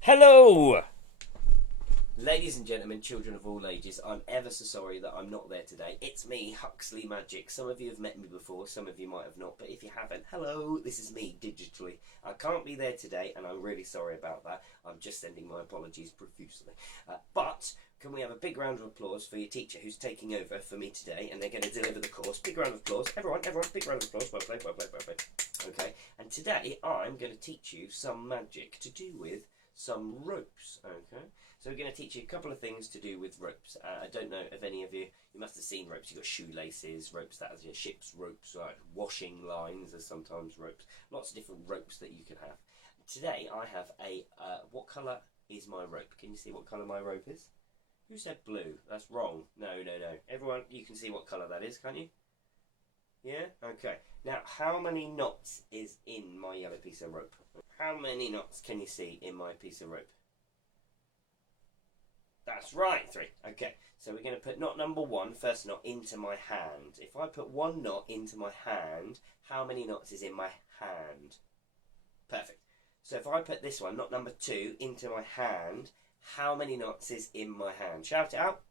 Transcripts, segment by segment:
Hello! Ladies and gentlemen, children of all ages, I'm ever so sorry that I'm not there today. It's me, HuxleyMagic. Some of you have met me before, some of you might have not, but if you haven't, hello, this is me, digitally. I can't be there today, and I'm really sorry about that. I'm just sending my apologies profusely. But can we have a big round of applause for your teacher who's taking over for me today, and they're going to deliver the course. Big round of applause. Everyone, big round of applause. Well played, well played, well played. Okay, and today I'm going to teach you some magic to do with some ropes, okay? So we're going to teach you a couple of things to do with ropes. I don't know if any of you must have seen ropes. You've got shoelaces, ropes that are ship's ropes, like washing lines are sometimes ropes. Lots of different ropes that you can have. Today I have a, what colour is my rope? Can you see what colour my rope is? Who said blue? That's wrong. No. Everyone, you can see what colour that is, can't you? Yeah? Okay. Now, how many knots is in my yellow piece of rope? How many knots can you see in my piece of rope? That's right, 3. Okay, so we're going to put knot number 1, first knot, into my hand. If I put 1 knot into my hand, how many knots is in my hand? Perfect. So if I put this one, knot number 2, into my hand, how many knots is in my hand? Shout it out.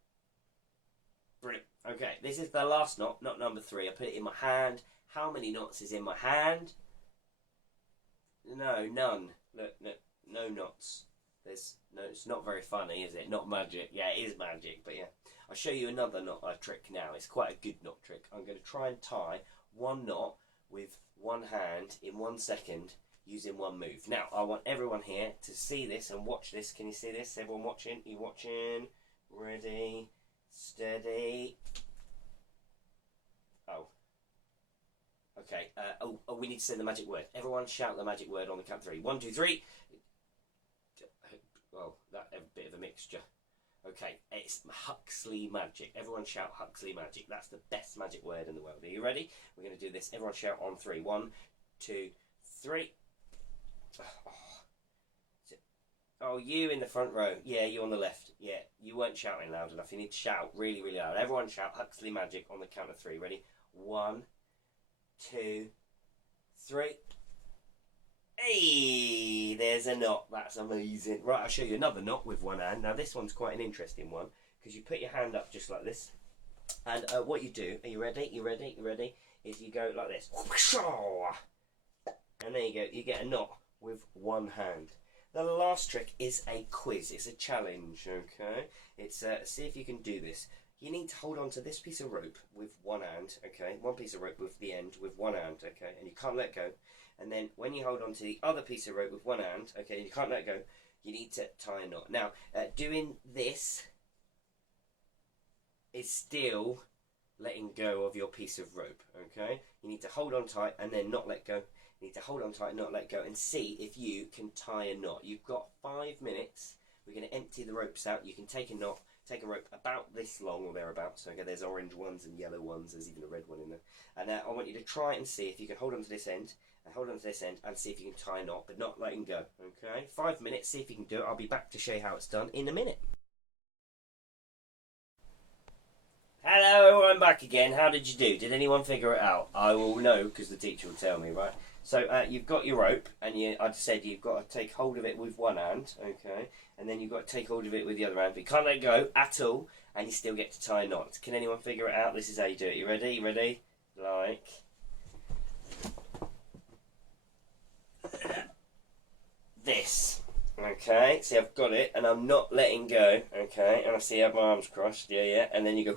Brilliant. Okay, this is the last knot, knot number 3. I put it in my hand. How many knots is in my hand? No, none. Look, no knots. No, it's not very funny, is it? Not magic. Yeah, it is magic, but yeah. I'll show you another knot trick now. It's quite a good knot trick. I'm going to try and tie 1 knot with 1 hand in 1 second using 1 move. Now, I want everyone here to see this and watch this. Can you see this? Everyone watching? You watching? Ready? Steady. Oh. Okay. We need to say the magic word. Everyone shout the magic word on the count of 3. 1, 2, 3. Well, that a bit of a mixture. Okay, it's HuxleyMagic. Everyone shout HuxleyMagic. That's the best magic word in the world. Are you ready? We're going to do this. Everyone shout on 3. 1, 2, 3. Oh, you in the front row. Yeah, you on the left. Yeah, you weren't shouting loud enough. You need to shout really, really loud. Everyone shout HuxleyMagic on the count of 3. Ready? 1, 2, 3. Hey, there's a knot. That's amazing. Right, I'll show you another knot with 1 hand. Now, this one's quite an interesting one because you put your hand up just like this. And what you do, are you ready? You ready? Is you go like this. And there you go. You get a knot with 1 hand. The last trick is a quiz. It's a challenge, okay? It's see if you can do this. You need to hold on to this piece of rope with 1 hand, okay? 1 piece of rope with the end with 1 hand, okay? And you can't let go. And then when you hold on to the other piece of rope with 1 hand, okay, you can't let go, you need to tie a knot. Now, doing this is still letting go of your piece of rope, okay? You need to hold on tight and then not let go. You need to hold on tight, not let go, and see if you can tie a knot. You've got 5 minutes. We're going to empty the ropes out. You can take a knot, take a rope about this long or thereabouts. Okay, there's orange ones and yellow ones. There's even a red one in there. And I want you to try and see if you can hold on to this end. And hold on to this end and see if you can tie a knot, but not letting go. Okay, 5 minutes, see if you can do it. I'll be back to show you how it's done in a minute. Hello, I'm back again. How did you do? Did anyone figure it out? I will know because the teacher will tell me, right? So you've got your rope, and I said you've got to take hold of it with 1 hand, okay? And then you've got to take hold of it with the other hand, but you can't let go at all, and you still get to tie a knot. Can anyone figure it out? This is how you do it. You ready? You ready? Like this. Okay, see I've got it and I'm not letting go, okay, and I see I have my arms crossed, yeah, and then you go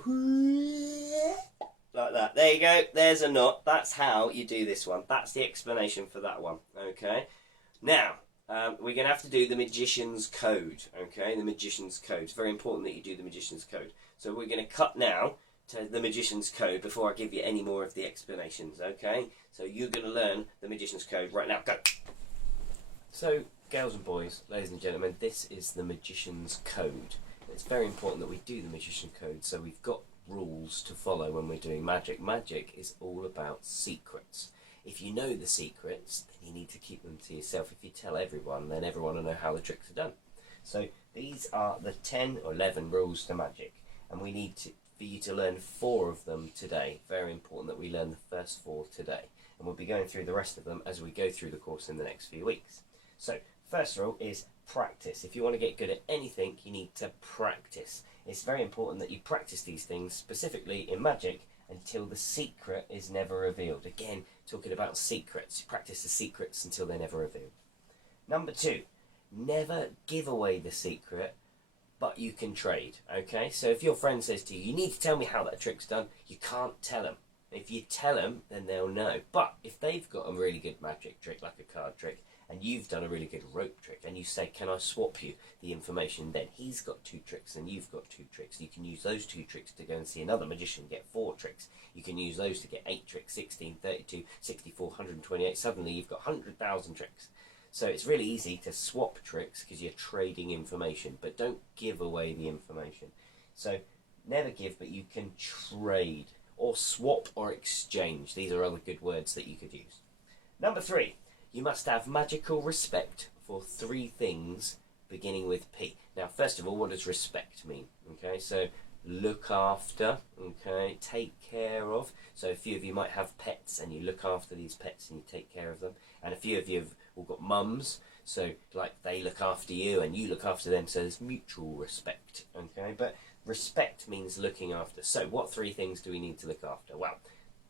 like that. There you go, there's a knot. That's how you do this one. That's the explanation for that one, okay. Now, we're going to have to do the Magician's Code, okay, the Magician's Code. It's very important that you do the Magician's Code. So we're going to cut now to the Magician's Code before I give you any more of the explanations, okay. So you're going to learn the Magician's Code right now, go. So, girls and boys, ladies and gentlemen, this is the Magician's Code. It's very important that we do the Magician's Code, so we've got rules to follow when we're doing magic. Magic is all about secrets. If you know the secrets, then you need to keep them to yourself. If you tell everyone, then everyone will know how the tricks are done. So these are the 10 or 11 rules to magic, and we need for you to learn 4 of them today. Very important that we learn the first 4 today, and we'll be going through the rest of them as we go through the course in the next few weeks. So First rule is practice. If you want to get good at anything, you need to practice. It's very important that you practice these things, specifically in magic, until the secret is never revealed. Again, talking about secrets. You practice the secrets until they're never revealed. Number 2, never give away the secret, but you can trade, okay? So if your friend says to you, you need to tell me how that trick's done, you can't tell them. If you tell them, then they'll know. But if they've got a really good magic trick, like a card trick, and you've done a really good rope trick, and you say, can I swap you the information, then he's got 2 tricks and you've got 2 tricks. You can use those 2 tricks to go and see another magician, get 4 tricks. You can use those to get 8 tricks, 16, 32, 64, 128. Suddenly you've got 100,000 tricks. So it's really easy to swap tricks because you're trading information, but don't give away the information. So never give, but you can trade, or swap, or exchange. These are other good words that you could use. Number 3, you must have magical respect for 3 things beginning with P. Now, first of all, what does respect mean? Okay, so look after, okay, take care of. So a few of you might have pets and you look after these pets and you take care of them. And a few of you have all got mums, so like they look after you and you look after them, so there's mutual respect, okay? But respect means looking after. So what 3 things do we need to look after? Well,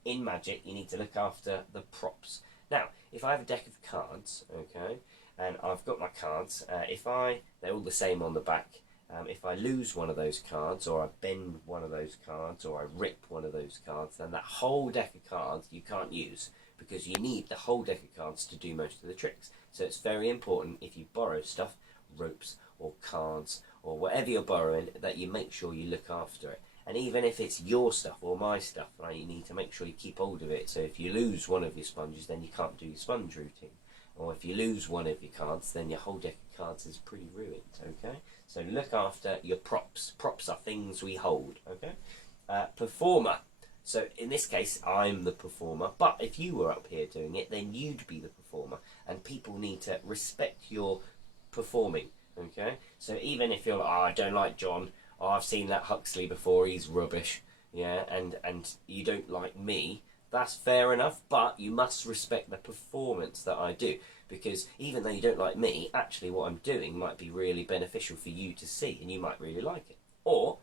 in magic, you need to look after the props. Now, if I have a deck of cards, okay, and I've got my cards, they're all the same on the back. If I lose one of those cards, or I bend one of those cards, or I rip one of those cards, then that whole deck of cards you can't use, because you need the whole deck of cards to do most of the tricks. So it's very important, if you borrow stuff, ropes or cards or whatever you're borrowing, that you make sure you look after it. And even if it's your stuff or my stuff, right, you need to make sure you keep hold of it. So if you lose one of your sponges, then you can't do your sponge routine. Or if you lose one of your cards, then your whole deck of cards is pretty ruined, okay? So look after your props. Props are things we hold, okay? Performer. So in this case, I'm the performer, but if you were up here doing it, then you'd be the performer, and people need to respect your performing, okay? So even if you're like, oh, I don't like John, oh, I've seen that Huxley before, he's rubbish, yeah, and you don't like me, that's fair enough, but you must respect the performance that I do, because even though you don't like me, actually what I'm doing might be really beneficial for you to see, and you might really like it. Or,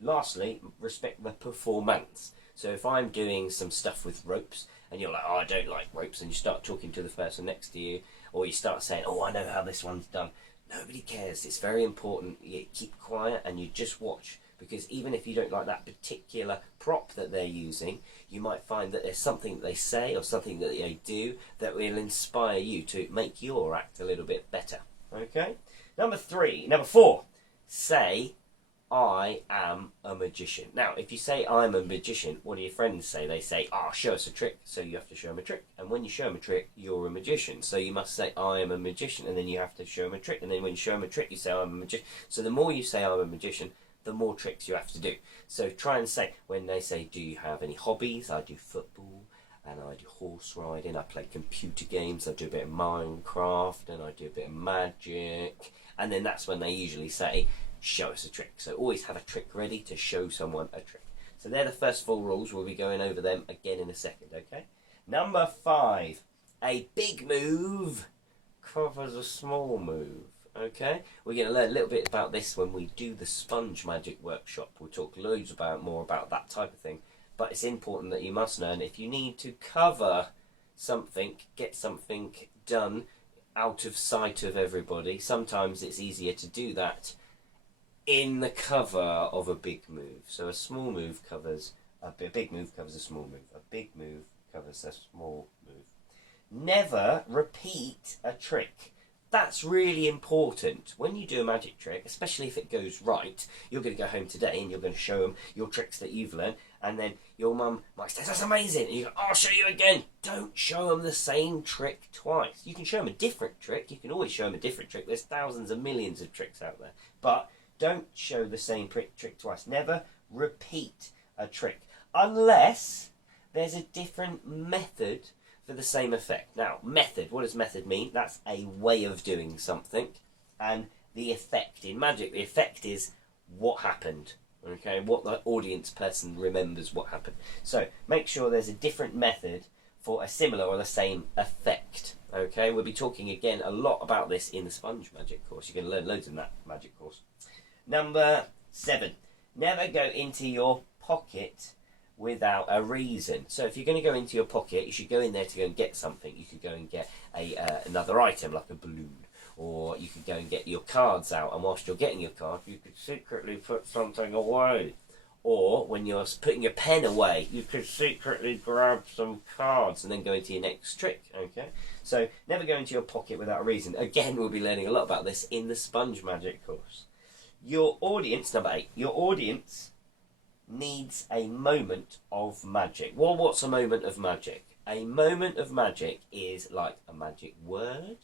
lastly, respect the performance. So if I'm doing some stuff with ropes, and you're like, oh, I don't like ropes, and you start talking to the person next to you, or you start saying, oh, I know how this one's done, nobody cares. It's very important you keep quiet and you just watch, because even if you don't like that particular prop that they're using, you might find that there's something that they say or something that they do that will inspire you to make your act a little bit better, okay? Number 4, say, I am a magician. Now, if you say I'm a magician, what do your friends say? They say, oh, show us a trick, so you have to show them a trick. And when you show them a trick, you're a magician. So you must say, I am a magician, and then you have to show them a trick. And then when you show them a trick, you say, I'm a magician. So the more you say I'm a magician, the more tricks you have to do. So try and say, when they say, do you have any hobbies? I do football, and I do horse riding, I play computer games, I do a bit of Minecraft, and I do a bit of magic. And then that's when they usually say, show us a trick. So always have a trick ready to show someone a trick. So they're the first 4 rules. We'll be going over them again in a second, okay? Number 5, a big move covers a small move, okay? We're going to learn a little bit about this when we do the sponge magic workshop. We'll talk loads more about that type of thing. But it's important that you must learn, if you need to cover something, get something done out of sight of everybody, sometimes it's easier to do that in the cover of a big move. So a small move covers a big move covers a small move. A big move covers a small move. Never repeat a trick. That's really important. When you do a magic trick, especially if it goes right, you're going to go home today and you're going to show them your tricks that you've learned, and then your mum might say, that's amazing, and you go, I'll show you again. Don't show them the same trick twice. You can show them a different trick. You can always show them a different trick. There's thousands and millions of tricks out there. But don't show the same trick twice. Never repeat a trick unless there's a different method for the same effect. Now, method, what does method mean? That's a way of doing something. And the effect, in magic, the effect is what happened. Okay, what the audience person remembers what happened. So make sure there's a different method for a similar or the same effect. Okay, we'll be talking again a lot about this in the sponge magic course. You're going to learn loads in that magic course. Number 7. Never go into your pocket without a reason. So if you're going to go into your pocket, you should go in there to go and get something. You could go and get another item like a balloon, or you could go and get your cards out, and whilst you're getting your card, you could secretly put something away. Or when you're putting your pen away, you could secretly grab some cards and then go into your next trick, okay? So never go into your pocket without a reason. Again, we'll be learning a lot about this in the sponge magic course. Your audience, number 8, your audience needs a moment of magic. Well, what's a moment of magic? A moment of magic is like a magic word,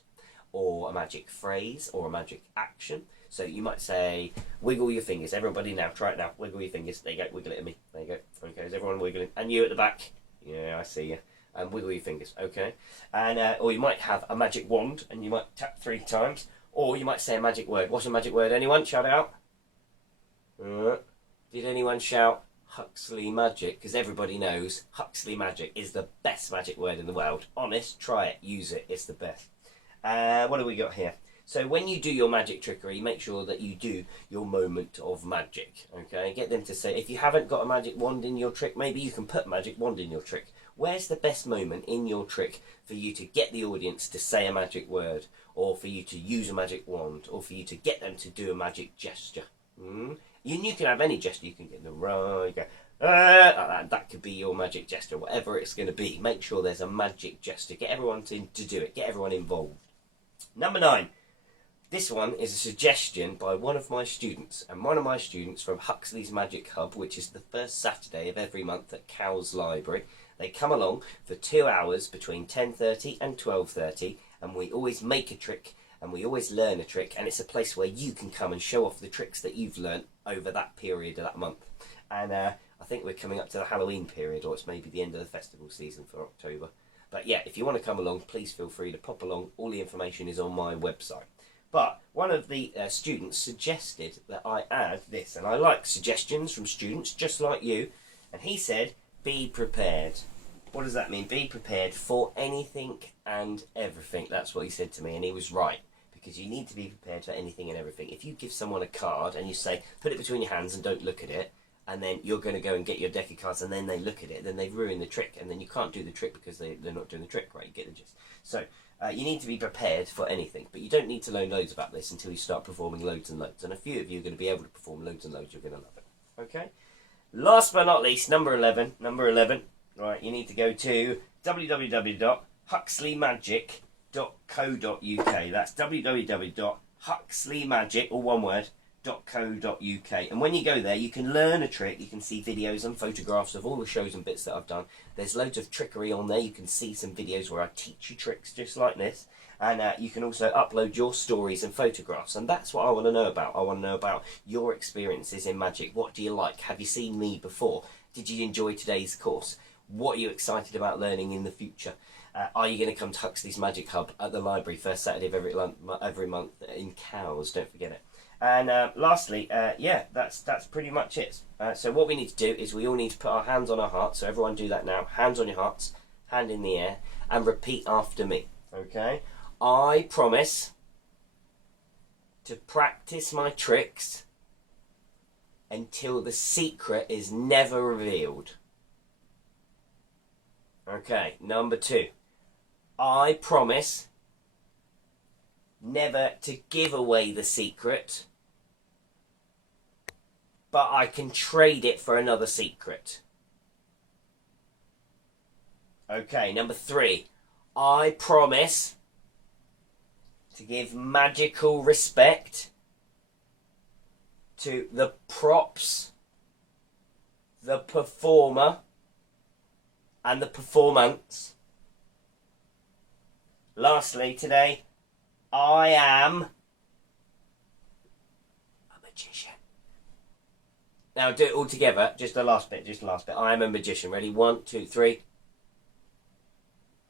or a magic phrase, or a magic action. So you might say, wiggle your fingers. Everybody now, try it now. Wiggle your fingers. There you go. Wiggle it at me. There you go. Okay, is everyone wiggling? And you at the back. Yeah, I see you. And wiggle your fingers. Okay. And or you might have a magic wand, and you might tap 3 times. Or you might say a magic word. What's a magic word? Anyone? Shout it out. Did anyone shout HuxleyMagic? Because everybody knows HuxleyMagic is the best magic word in the world. Honest, try it. Use it. It's the best. What do we got here? So when you do your magic trickery, make sure that you do your moment of magic, okay? Get them to say, if you haven't got a magic wand in your trick, maybe you can put a magic wand in your trick. Where's the best moment in your trick for you to get the audience to say a magic word, or for you to use a magic wand, or for you to get them to do a magic gesture? You can have any gesture. You can get them right, go, like that could be your magic gesture, whatever it's going to be. Make sure there's a magic gesture. Get everyone to do it. Get everyone involved. Number 9. This one is a suggestion by one of my students, and one of my students from Huxley's Magic Hub, which is the first Saturday of every month at Cowes Library. They come along for 2 hours between 10:30 and 12:30, and we always make a trick, and we always learn a trick, and it's a place where you can come and show off the tricks that you've learnt over that period of that month. And I think we're coming up to the Halloween period, or it's maybe the end of the festival season for October. But yeah, if you want to come along, please feel free to pop along. All the information is on my website. But one of the students suggested that I add this, and I like suggestions from students just like you, and he said, be prepared. What does that mean? Be prepared for anything and everything. That's what he said to me, and he was right, because you need to be prepared for anything and everything. If you give someone a card and you say, put it between your hands and don't look at it, and then you're going to go and get your deck of cards, and then they look at it, then they've ruined the trick, and then you can't do the trick because they're not doing the trick right. You get the gist. So you need to be prepared for anything, but you don't need to learn loads about this until you start performing loads and loads. And a few of you are going to be able to perform loads and loads. You're going to love it. Okay. Last but not least, number 11. Number 11. Right, you need to go to www.HuxleyMagic.co.uk. That's www.HuxleyMagic, all one word, .co.uk. And when you go there, you can learn a trick. You can see videos and photographs of all the shows and bits that I've done. There's loads of trickery on there. You can see some videos where I teach you tricks just like this. And you can also upload your stories and photographs. And that's what I want to know about. I want to know about your experiences in magic. What do you like? Have you seen me before? Did you enjoy today's course? What are you excited about learning in the future? Are you going to come to Huxley's Magic Hub at the library first Saturday of every month in Cowes? Don't forget it. And lastly, yeah, that's pretty much it. So what we need to do is we all need to put our hands on our hearts. So everyone do that now. Hands on your hearts, hand in the air, and repeat after me. Okay? I promise to practice my tricks until the secret is never revealed. Okay, number 2. I promise never to give away the secret, but I can trade it for another secret. Okay, number 3. I promise to give magical respect to the props, the performer, and the performance. Lastly, today, I am a magician. Now do it all together. Just the last bit. I am a magician. Ready? 1, 2, 3.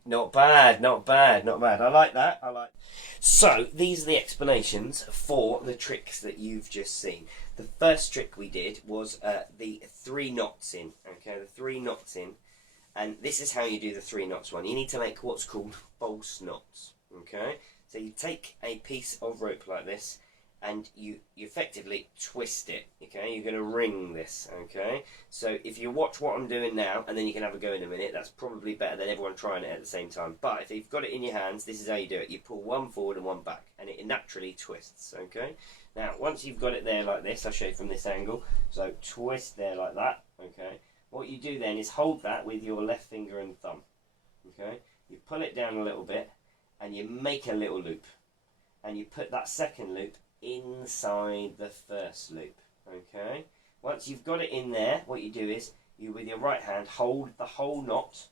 Not bad. I like that. So, these are the explanations for the tricks that you've just seen. The first trick we did was the 3 knots in. Okay, the 3 knots in. And this is how you do the 3 knots one. You need to make what's called false knots. Okay, so you take a piece of rope like this, and you effectively twist it. Okay, you're going to ring this. Okay, so if you watch what I'm doing now, and then you can have a go in a minute, that's probably better than everyone trying it at the same time. But if you've got it in your hands, this is how you do it. You pull one forward and one back, and it naturally twists. Okay, now once you've got it there like this, I'll show you from this angle. So twist there like that. Okay, what you do then is hold that with your left finger and thumb. Okay, you pull it down a little bit, and you make a little loop, and you put that second loop inside the first loop. Okay, once you've got it in there, what you do is you, with your right hand, hold the whole knot,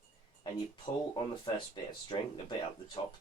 and you pull on the first bit of string, the bit up the top,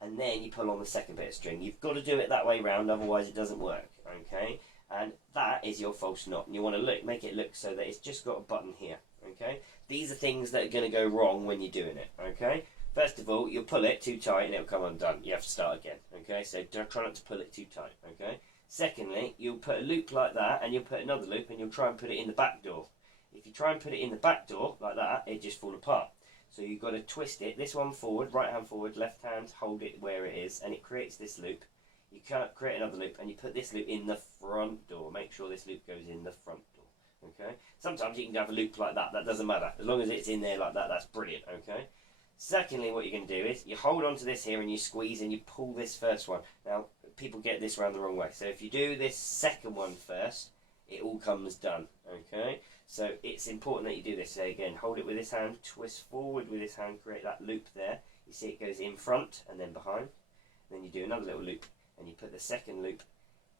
and then you pull on the second bit of string. You've got to do it that way round, otherwise it doesn't work. Okay, and that is your false knot, and you want to make it look so that it's just got a button here. Okay, these are things that are going to go wrong when you're doing it. Okay, first of all, you'll pull it too tight and it'll come undone. You have to start again. Okay, so try not to pull it too tight. Okay, secondly, you'll put a loop like that, and you'll put another loop, and you'll try and put it in the back door. If you try and put it in the back door like that, it just fall apart. So you've got to twist it, this one forward, right hand forward, left hand hold it where it is, and it creates this loop. You can't create another loop, and you put this loop in the front door. Make sure this loop goes in the front door. Okay, sometimes you can have a loop like that, that doesn't matter, as long as it's in there like that, that's brilliant. Okay, secondly, what you're going to do is you hold on to this here and you squeeze and you pull this first one. Now people get this round the wrong way, so if you do this second one first, it all comes done. Okay, so it's important that you do this. So again, hold it with this hand, twist forward with this hand, create that loop there. You see it goes in front and then behind. Then you do another little loop, and you put the second loop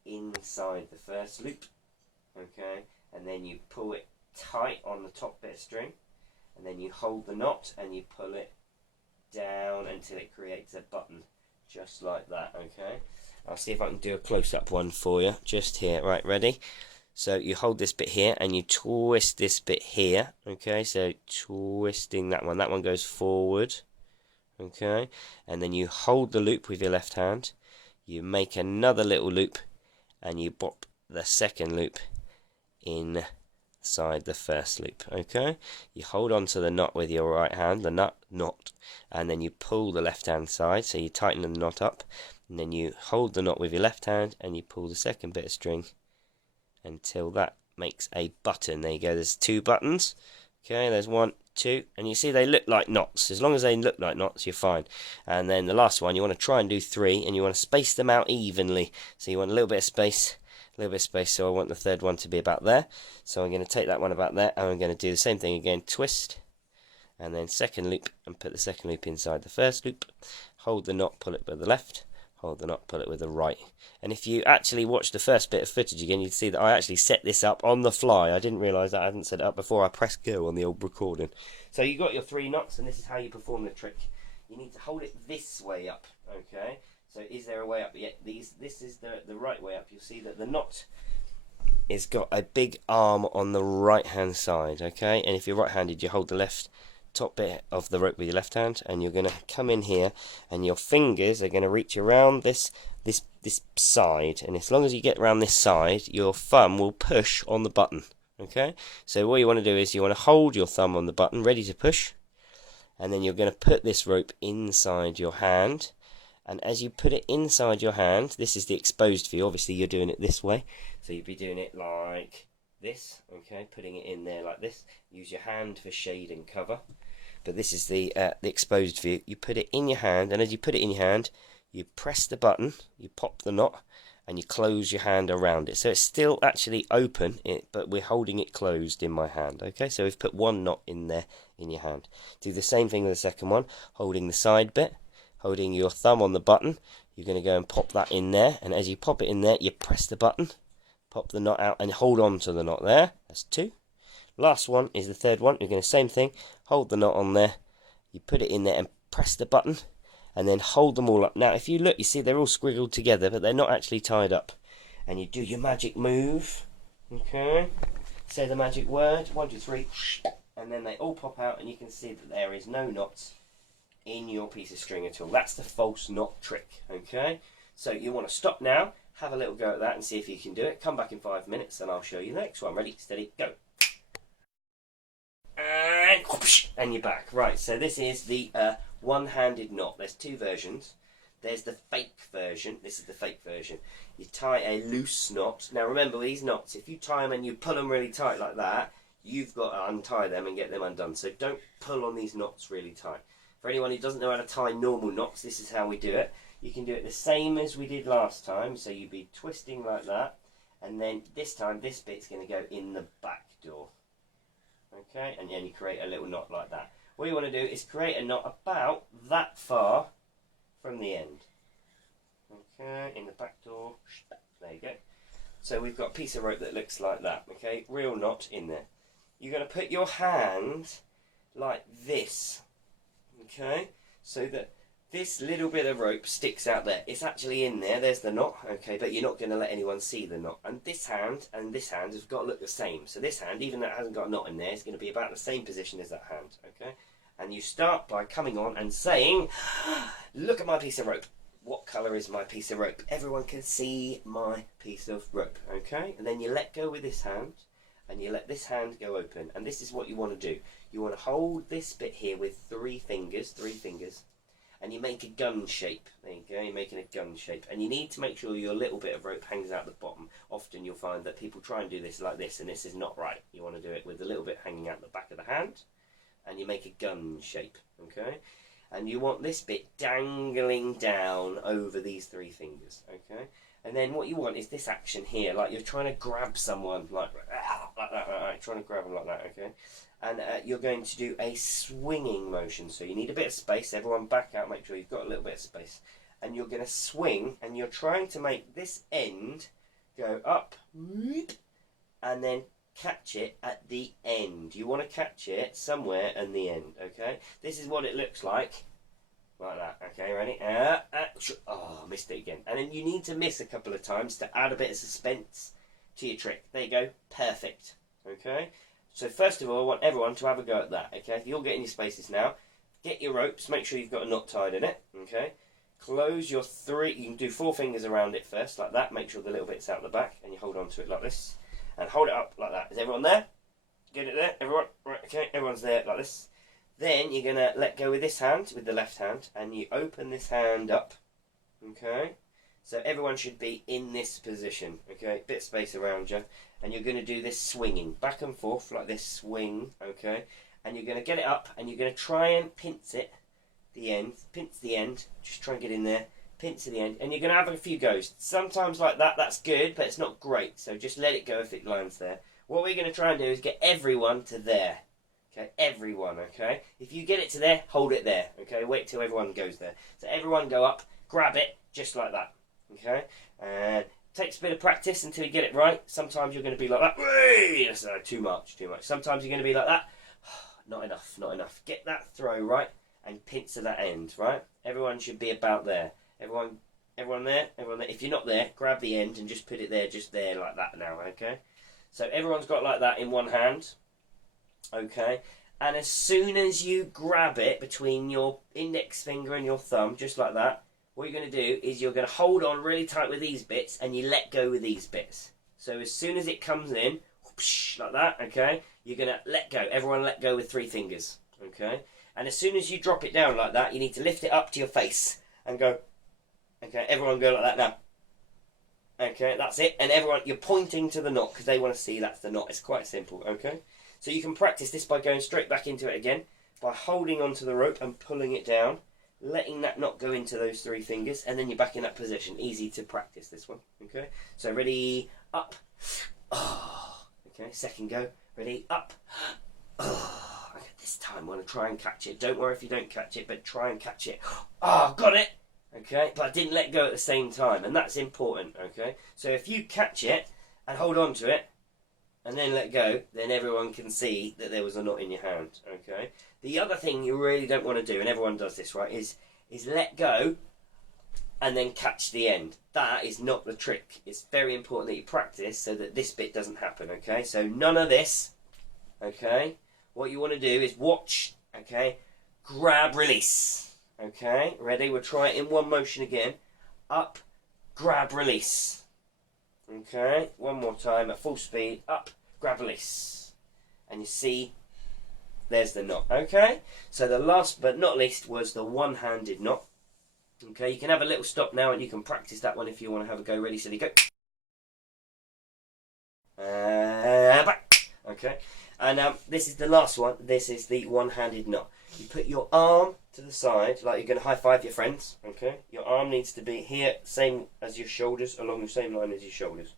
inside the first loop. Okay, and then you pull it tight on the top bit of string, and then you hold the knot and you pull it down until it creates a button, just like that. Okay, I'll see if I can do a close-up one for you, just here. Right, ready? So you hold this bit here and you twist this bit here. Okay, so twisting that one goes forward. Okay, and then you hold the loop with your left hand, you make another little loop, and you pop the second loop inside the first loop. Okay, you hold on to the knot with your right hand, the knot, and then you pull the left hand side, so you tighten the knot up, and then you hold the knot with your left hand and you pull the second bit of string until that makes a button. There you go, there's 2 buttons. Okay, there's 1, 2, and you see they look like knots. As long as they look like knots, you're fine. And then the last one, you want to try and do 3, and you want to space them out evenly. So you want a little bit of space, so I want the third one to be about there. So I'm going to take that one about there, and I'm going to do the same thing again, twist, and then second loop, and put the second loop inside the first loop. Hold the knot, pull it with the left, hold the knot, pull it with the right. And if you actually watch the first bit of footage again, you'd see that I actually set this up on the fly. I didn't realise that I hadn't set it up before I pressed go on the old recording. So you got your 3 knots, and this is how you perform the trick. You need to hold it this way up. Okay, so is there a way up? Yeah, this is the right way up. You'll see that the knot is got a big arm on the right hand side. Okay, and if you're right handed, you hold the left top bit of the rope with your left hand, and you're going to come in here, and your fingers are going to reach around this side, and as long as you get around this side, your thumb will push on the button. Okay, so what you want to do is you want to hold your thumb on the button ready to push, and then you're going to put this rope inside your hand, and as you put it inside your hand, this is the exposed view. Obviously you're doing it this way, so you'd be doing it like this. Okay, putting it in there like this. Use your hand for shade and cover, but this is the exposed view. You put it in your hand, and as you put it in your hand, you press the button, you pop the knot, and you close your hand around it. So it's still actually open, but we're holding it closed in my hand. Okay, so we've put 1 knot in there in your hand. Do the same thing with the second one, holding the side bit, holding your thumb on the button. You're going to go and pop that in there, and as you pop it in there, you press the button, pop the knot out, and hold on to the knot there. That's 2. Last one is the third one. You're going to same thing, hold the knot on there, you put it in there and press the button, and then hold them all up. Now if you look, you see they're all squiggled together, but they're not actually tied up. And you do your magic move. Okay, say the magic word, 1, 2, 3, and then they all pop out, and you can see that there is no knots in your piece of string at all. That's the false knot trick. Okay, so you want to stop now, have a little go at that and see if you can do it. Come back in 5 minutes and I'll show you the next one. Ready, steady, go. And and you're back. Right, so this is the one-handed knot. There's two versions. There's the fake version. This is the fake version. You tie a loose knot. Now remember, these knots, if you tie them and you pull them really tight like that, you've got to untie them and get them undone. So don't pull on these knots really tight. For anyone who doesn't know how to tie normal knots, this is how we do it. You can do it the same as we did last time. So you'd be twisting like that. And then this time, this bit's going to go in the back door. Okay, and then you create a little knot like that. What you want to do is create a knot about that far from the end. Okay, in the back door. There you go. So we've got a piece of rope that looks like that. Okay, real knot in there. You're going to put your hand like this. Okay, so that this little bit of rope sticks out there. It's actually in there. There's the knot. Okay, but you're not going to let anyone see the knot. And this hand have got to look the same. So this hand, even though it hasn't got a knot in there, is going to be about the same position as that hand. Okay, and you start by coming on and saying, "Look at my piece of rope. What colour is my piece of rope? Everyone can see my piece of rope." Okay, and then you let go with this hand, and you let this hand go open. And this is what you want to do. You want to hold this bit here with three fingers, and you make a gun shape. There you go, you're making a gun shape. And you need to make sure your little bit of rope hangs out the bottom. Often you'll find that people try and do this like this, and this is not right. You want to do it with a little bit hanging out the back of the hand, and you make a gun shape, okay? And you want this bit dangling down over these three fingers, okay? And then what you want is this action here, like you're trying to grab someone, like that, trying to grab them like that, okay? And you're going to do a swinging motion, so you need a bit of space. Everyone back out, make sure you've got a little bit of space. And you're going to swing, and you're trying to make this end go up, and then catch it at the end. You want to catch it somewhere in the end, okay? This is what it looks like that, okay, ready? Oh, missed it again. And then you need to miss a couple of times to add a bit of suspense to your trick. There you go, perfect, okay? So first of all, I want everyone to have a go at that, okay? If you're getting your spaces now, get your ropes, make sure you've got a knot tied in it, okay? Close your three, you can do 4 fingers around it first, like that. Make sure the little bit's out the back, and you hold on to it like this. And hold it up like that. Is everyone there? Get it there? Everyone? Right, okay, everyone's there like this. Then you're going to let go with this hand, with the left hand, and you open this hand up, okay? So everyone should be in this position, okay? Bit of space around you. And you're going to do this swinging, back and forth, like this swing, okay? And you're going to get it up, and you're going to try and pinch the end, just try and get in there, pinch to the end, and you're going to have a few goes. Sometimes like that, that's good, but it's not great, so just let it go if it lands there. What we're going to try and do is get everyone to there, okay? Everyone, okay? If you get it to there, hold it there, okay? Wait till everyone goes there. So everyone go up, grab it, just like that, okay? And takes a bit of practice until you get it right. Sometimes you're going to be like that. That's too much. Sometimes you're going to be like that. Not enough. Get that throw right and pinch to that end, right? Everyone should be about there. Everyone there. If you're not there, grab the end and just put it there, just there like that now, okay? So everyone's got like that in one hand, okay? And as soon as you grab it between your index finger and your thumb, just like that, what you're going to do is you're going to hold on really tight with these bits and you let go with these bits. So as soon as it comes in, whoosh, like that, okay, you're going to let go. Everyone let go with 3 fingers, okay? And as soon as you drop it down like that, you need to lift it up to your face and go, okay, everyone go like that now. Okay, that's it. And everyone, you're pointing to the knot because they want to see that's the knot. It's quite simple, okay? So you can practice this by going straight back into it again, by holding onto the rope and pulling it down, letting that knot go into those 3 fingers, and then you're back in that position. Easy to practice this one, okay? So ready, up, oh, okay, second go, ready, up, oh, okay, this time I'm going to try and catch it. Don't worry if you don't catch it, but try and catch it. Oh, got it, okay, but I didn't let go at the same time, and that's important, okay? So if you catch it and hold on to it, and then let go, then everyone can see that there was a knot in your hand, okay? The other thing you really don't want to do, and everyone does this, right, is let go and then catch the end. That is not the trick. It's very important that you practice so that this bit doesn't happen, okay? So none of this, okay? What you want to do is watch, okay? Grab, release, okay? Ready? We'll try it in one motion again. Up, grab, release. Okay, one more time at full speed. Up, grab, release. And you see there's the knot. Okay, so the last but not least was the one-handed knot. Okay, you can have a little stop now and you can practice that one if you want to have a go. Ready, steady, go. Back. Okay, and this is the last one. This is the one-handed knot. You put your arm to the side like you're going to high-five your friends. Okay, your arm needs to be here, same as your shoulders, along the same line as your shoulders.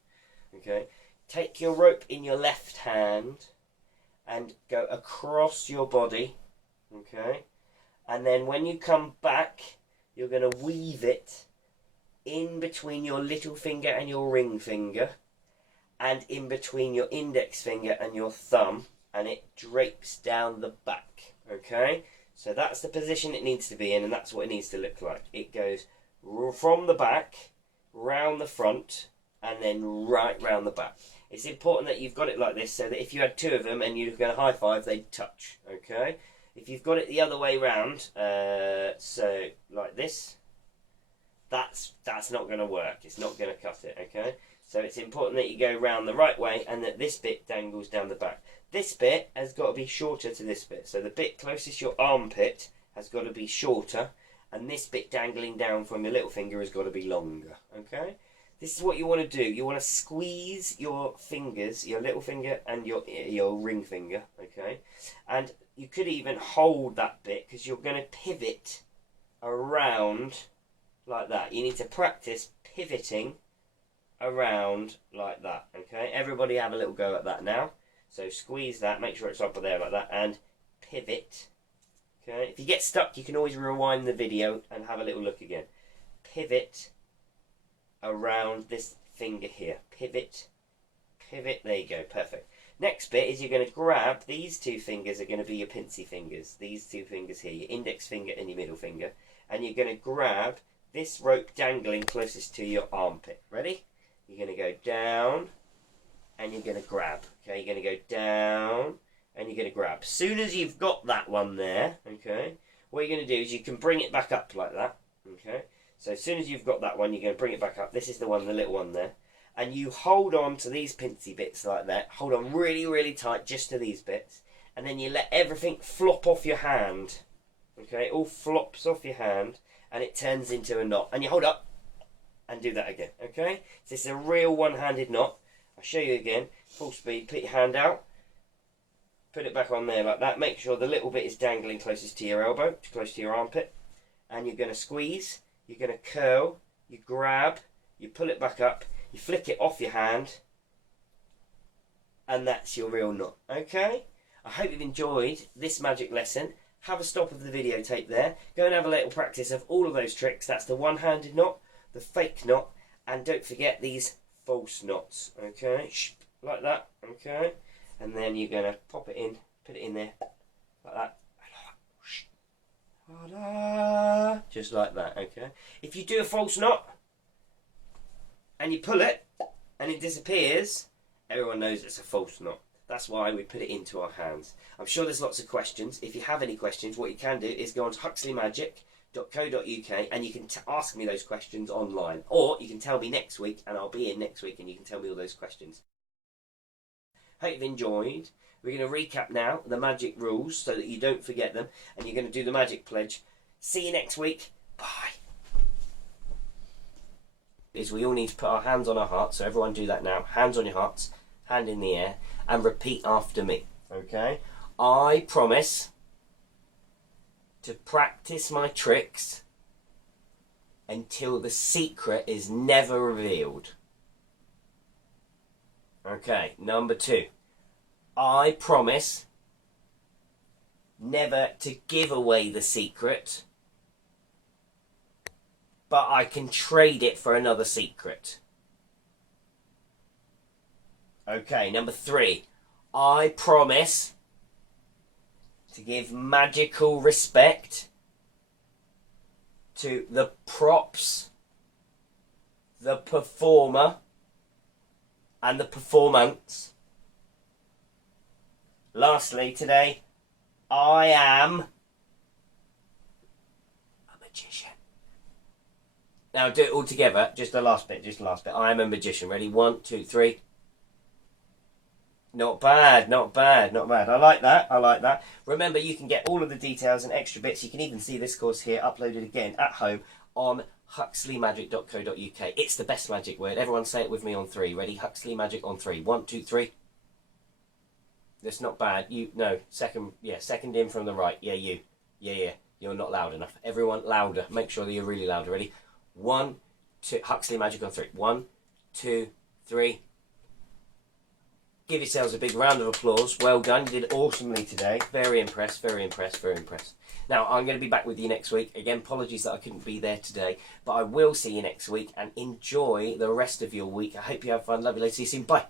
Okay, take your rope in your left hand and go across your body. Okay, and then when you come back, you're going to weave it in between your little finger and your ring finger, and in between your index finger and your thumb, and it drapes down the back. Okay, so that's the position it needs to be in, and that's what it needs to look like. It goes from the back, round the front, and then right round the back. It's important that you've got it like this, so that if you had two of them and you're going to high five, they'd touch. Okay, if you've got it the other way round, so like this, that's not going to work. It's not going to cut it. Okay, so it's important that you go round the right way and that this bit dangles down the back. This bit has got to be shorter to this bit. So the bit closest to your armpit has got to be shorter, and this bit dangling down from your little finger has got to be longer. Okay, this is what you want to do. You want to squeeze your fingers, your little finger and your ring finger. Okay, and you could even hold that bit because you're going to pivot around like that. You need to practice pivoting around like that. Okay, everybody have a little go at that now. So squeeze that, make sure it's up there like that, and pivot. Okay, if you get stuck, you can always rewind the video and have a little look again. Pivot around this finger here. Pivot, pivot, there you go, perfect. Next bit is you're going to grab, these two fingers are going to be your pincy fingers. These two fingers here, your index finger and your middle finger. And you're going to grab this rope dangling closest to your armpit. Ready? You're going to go down and you're going to grab. Okay, you're going to go down and you're going to grab. As soon as you've got that one there, okay, what you're going to do is you can bring it back up like that. Okay, so as soon as you've got that one, you're going to bring it back up. This is the one, the little one there. And you hold on to these pincy bits like that. Hold on really, really tight just to these bits. And then you let everything flop off your hand. Okay, it all flops off your hand and it turns into a knot. And you hold up and do that again. Okay, so this is a real one-handed knot. I'll show you again. Full speed. Put your hand out. Put it back on there like that. Make sure the little bit is dangling closest to your elbow, close to your armpit. And you're going to squeeze. You're going to curl. You grab. You pull it back up. You flick it off your hand. And that's your real knot. Okay? I hope you've enjoyed this magic lesson. Have a stop of the videotape there. Go and have a little practice of all of those tricks. That's the one-handed knot, the fake knot, and don't forget these false knots. Okay? Like that. Okay? And then you're going to pop it in, put it in there, like that. Just like that. Okay? If you do a false knot, and you pull it, and it disappears, everyone knows it's a false knot. That's why we put it into our hands. I'm sure there's lots of questions. If you have any questions, what you can do is go on to HuxleyMagic.co.uk and you can ask me those questions online. Or you can tell me next week, and I'll be in next week, and you can tell me all those questions. Hope you've enjoyed. We're going to recap now the magic rules so that you don't forget them, and you're going to do the magic pledge. See you next week. Bye. Is we all need to put our hands on our hearts, so everyone do that now. Hands on your hearts, hand in the air, and repeat after me. Okay? I promise to practice my tricks until the secret is never revealed. Okay, number 2. I promise never to give away the secret, but I can trade it for another secret. Okay, number 3. I promise to give magical respect to the props, the performer, and the performance. Lastly, today, I am a magician. Now do it all together, just the last bit, I am a magician. Ready? 1, 2, 3. Not bad, not bad, not bad. I like that, I like that. Remember, you can get all of the details and extra bits. You can even see this course here uploaded again at home on HuxleyMagic.co.uk. It's the best magic word. Everyone say it with me on three. Ready? HuxleyMagic on three. 1, 2, 3. That's not bad. Second in from the right. Yeah, you. Yeah. You're not loud enough. Everyone louder. Make sure that you're really loud. Ready? 1, 2. HuxleyMagic on three. 1, 2, 3. Give yourselves a big round of applause. Well done. You did awesomely today. Very impressed, very impressed, very impressed. Now, I'm going to be back with you next week. Again, apologies that I couldn't be there today, but I will see you next week, and enjoy the rest of your week. I hope you have fun. Love you. Later. See you soon. Bye.